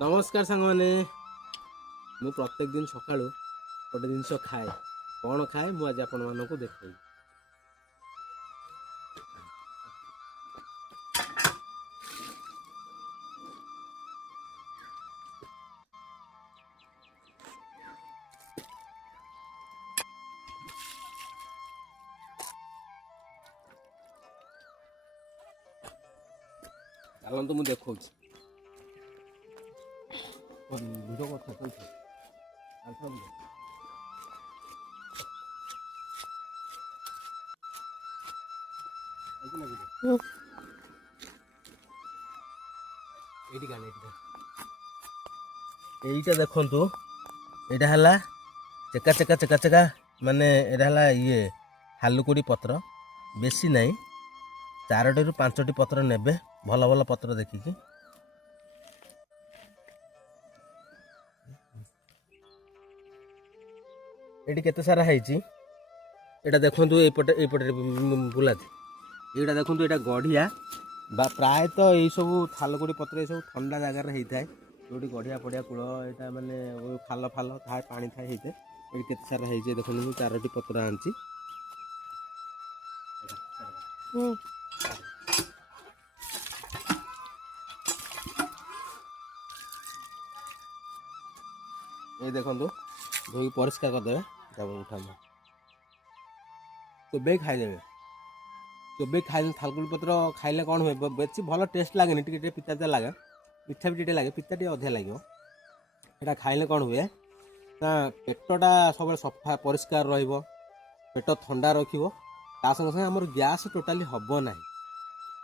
नमस्कार सांग मैंने मु प्रत्येक दिन सका गोटे जिनस खाए कौन खाए मुझे आपण मानक देखे चलतु मुझे देखा भिड कथा এইটা দেখন্তু এটা হলা চেকা চেকা চেকা চেকা মানে এটা হলা ইয়ে হালুকুড়ি পত্র বেশি নাই 4টি ରୁ 5টি পত্র নেবে ভাল ভাল পত্র ଦେଖିକି এটি কেতে সারা ହେଇଛି এটা দেখন্তু এইপটে বুলাতি এইটা দেখন্তু এটা গড়িয়া বা প্রায়তঃ এই ସବୁ থালকুড়ি পত্র এই ସବୁ ঠান্ডা জায়গাରେ ହେଇଥାଏ ଯୋଉଠି ଗଢିଆ ପଡିଆ କୂଳ এটা ମାନେ ଖାଲ ଫାଲ ଥାଏ ପାଣି ଥାଏ ହେଇଥାଏ ଏଠି କେତେ ସାରା ହେଇଛି ଦେଖନ୍ତୁ ମୁଁ 4ଟି ପତ୍ର ଆଣିଛି ये देखो धोई परिष्कार करदे उठा चोबे खाईदे चोबे खाई थालकुड़ी पत्र खाइले कौन हुए बेसी भल टेस्ट लगे टे पिता लगे मिठा भी टे लगे पिता टे अधिक लगे यहाँ खाइले कौन हुए ना पेटटा सब सफा परिष्कार पेट ठंडा रखिबो ता संगे संगे हमर गैस टोटाली हबो नाही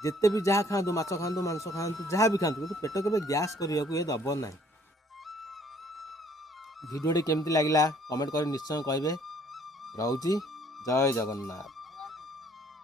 जिते भी जहाँ खातु माछ खातु मांस खातु जहाँ भी खातु पेट के गैस करने को ये दब ना भिडियोटी केमती लगिला कमेंट कर निश्चय कहे रोची जय जगन्नाथ।